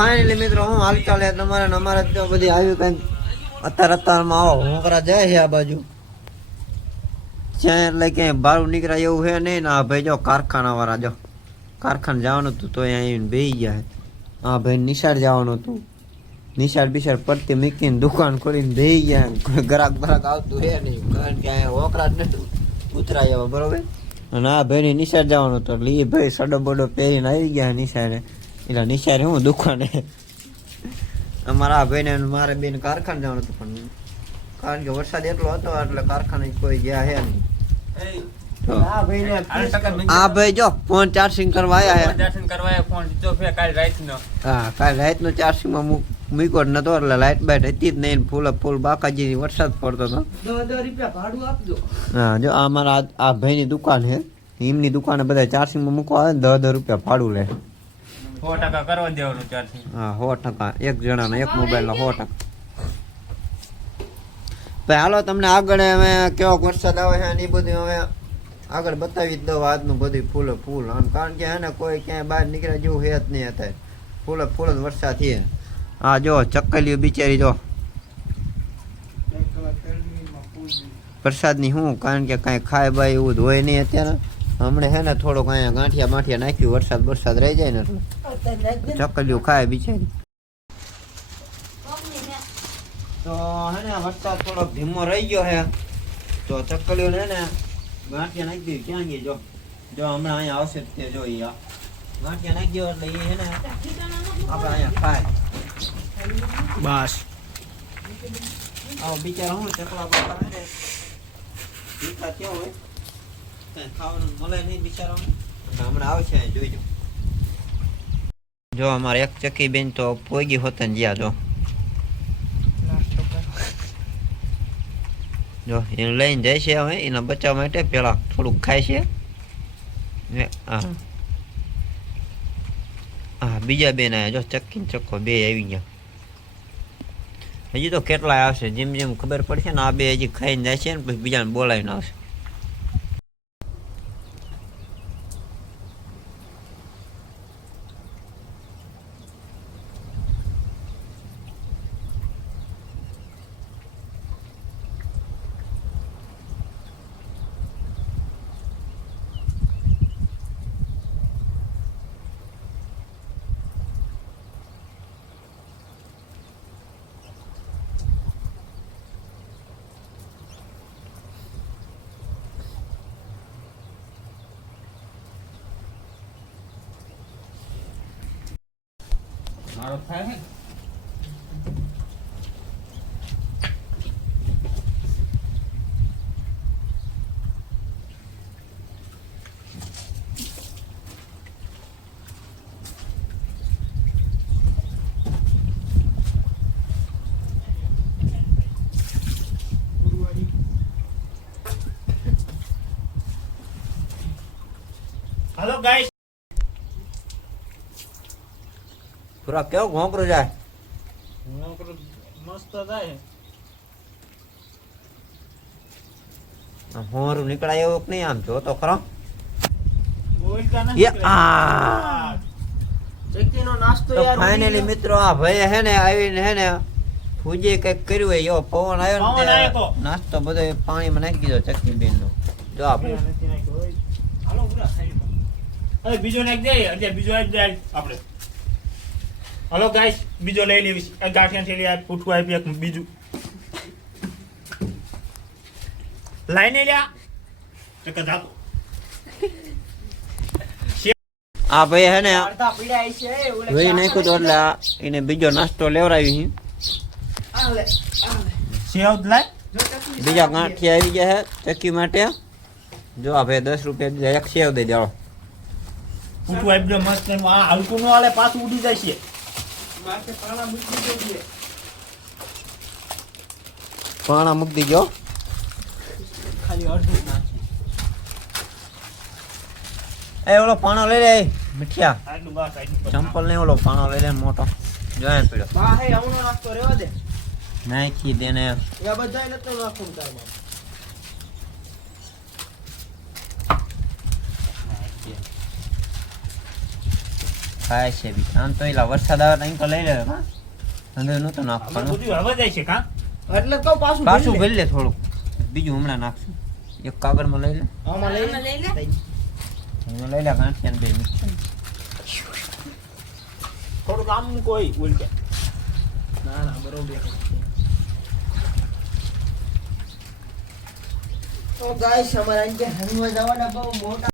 Finally મિત્રો હું હાલચાલ તમારે અમારે તો બધી આવી કઈ અત્યારમાં આવો હું કરા જાય છે આ બાજુ જ્યાં એટલે ક્યાંય બારું નીકળાય એવું છે નહીં ને આ ભાઈ જો કારખાના વાળા જો કારખાને જવાનું હતું તો અહીંયા આવીને બેસી ગયા હા ભાઈ નિશાળ જવાનું હતું નિશાળ બિશાળ પડતી મૂકીને દુકાન ખોલીને બેસી ગયા કોઈ ગ્રાહક બરાક આવતું હે નહીં કારણ કે અહીંયા વોકરા જ નથી ઉતરાય એવા બરોબર અને આ ભાઈની નિશાળ જવાનું હતું એટલે એ ભાઈ સડો બડો પહેરીને આવી ગયા નિશાળે એટલે નિશાળે હું દુકાને અમારા ભાઈને મારે બેન કારખાને જવાનું હતું પણ કારણ કે વરસાદ એટલો હતો એટલે કારખાને કોઈ ગયા હે નહીં આ ભાઈ જો ફોન ચાર્જિંગ કરવા આવ્યા કાલ રાત નો ચાર્જિંગ માં મૂક્યો નતો એટલે લાઈટ બાઈટ હતી જ નહીં ફૂલ બાકાજી વરસાદ પડતો હતો હા જો અમારા આ ભાઈની દુકાન છે એમની દુકાને બધા ચાર્જિંગ માં મૂકવા આવે ને 10 રૂપિયા ભાડું લે 100% કરવા દેવાનું ચાર્જિંગ હા 100% એક જણાનો એક મોબાઈલ નો 100%. ભાઈ હાલો તમને આગળ હવે કેવો વરસાદ આવે છે એ બધું હવે આગળ બતાવી જ દઉં આજનું બધું ફૂલ આમ કારણ કે હે ને કોઈ ક્યાંય બહાર નીકળે જેવું હે જ નહીં અત્યારે ફૂલ જ વરસાદ છે હા જો ચક્કલીઓ બિચારી જો વરસાદની શું કારણ કે કાંઈ ખાય બાય એવું જ હોય નહીં અત્યારે હમણાં હે ને થોડોક અહીંયા ગાંઠિયા માઠિયા નાખ્યું વરસાદ રહી જાય ને એટલે ચક્કલીઓ ખાય બિચારી તો હે ને વરસાદ થોડોક ધીમો રહી ગયો હે તો ચક્કલીઓ ને ગાંઠિયા નાખી દીધી ક્યાં ગઈ જો હમણાં અહીંયા આવશે તે જો ગાંઠિયા નાખી ગયો એટલે એ હે ને આપણે અહીંયા ખાય બસ આવો બિચારા હું ચકલા બાપા હે ને ભીખા કેવો હોય કઈ ખાવાનું મળે નહીં બિચારાને હમણાં આવશે જોઈજો જો અમારે એક ચકી બેન તો પોગી હોત ને જ્યાં જો એને લઈને જાય છે હવે એના બચાવ માટે પેલા થોડુંક ખાય છે હા બીજા બેન આવ્યા જો ચક્કી ચક્કો બે આવી ગયા હજી તો કેટલાય આવશે જેમ જેમ ખબર પડશે ને આ બે હજી ખાઈને જાય છે ને પછી બીજાને બોલાવીને આવશે મારો થાય હે હેલો ગાઈસ પૂરા કેવો ઘોંકરો જાય મસ્ત થાય હોરું નીકળાય એવું નહીં આમ જો તો ખરો ફાઇનલી મિત્રો આ ભાઈ હે ને આવીને હે ને ફૂજી કઈક કર્યું હોય એવો પવન આવ્યો ને નાસ્તો બધો પાણીમાં નાખી દીધો ચક્કી બેન નો જો આપણે બીજો નાખી દે બીજો આપણે હલો ગાઈસ બીજો લઈ લેવી ગાંઠિયા થેલી આ પૂઠું આપી એક બીજું લાઈને લ્યા ચક્કર જાતો આ ભાઈ હે ને વેઈ નાખ્યું તો એટલે એને બીજો નાસ્તો લેવડાવી સેવ લાય બીજા ગાંઠિયા આવી ગયા છે ચક્કી માટે જો આ ભાઈ 10 રૂપિયા દીધા એક સેવ દઈ દેવો પૂઠું આપી દો મસ્ત આ હલકું નો આલે પાછું ઉડી જાય છે પાણા મૂકી દીજો ખાલી અડધું નાખી એ ઓલો પાણો લઈ લે મિઠિયા આટલું બસ આટલું ચંપલ ને ઓલો પાણો લઈ લે મોટો જોયા પડ્યો બા હે આવનો નાખતો રેવા દે નાખી દેને એ બધાય નતો નાખું તારમાં ખાય છે બી આમ તો એલા વરસાદ આવે તો લઈ લે હા અંદર નહોતું આપણે નાખવાનું બધું હવે જાય છે કાં એટલે કહું પાછું પાછું ભરી ભરી લે થોડુંક બીજું હમણાં નાખશું એક કાગળમાં લઈ લે આમાં લઈ આમાં લઈ લે. હું લઈ લે ગાંઠિયા ને બે મિક્સ થોડુંક આમ કોઈ ઉલટે ના ના બરોબર તો ગાઈસ અમારા અહીંયા હનુમાન જવાના બહુ મોટા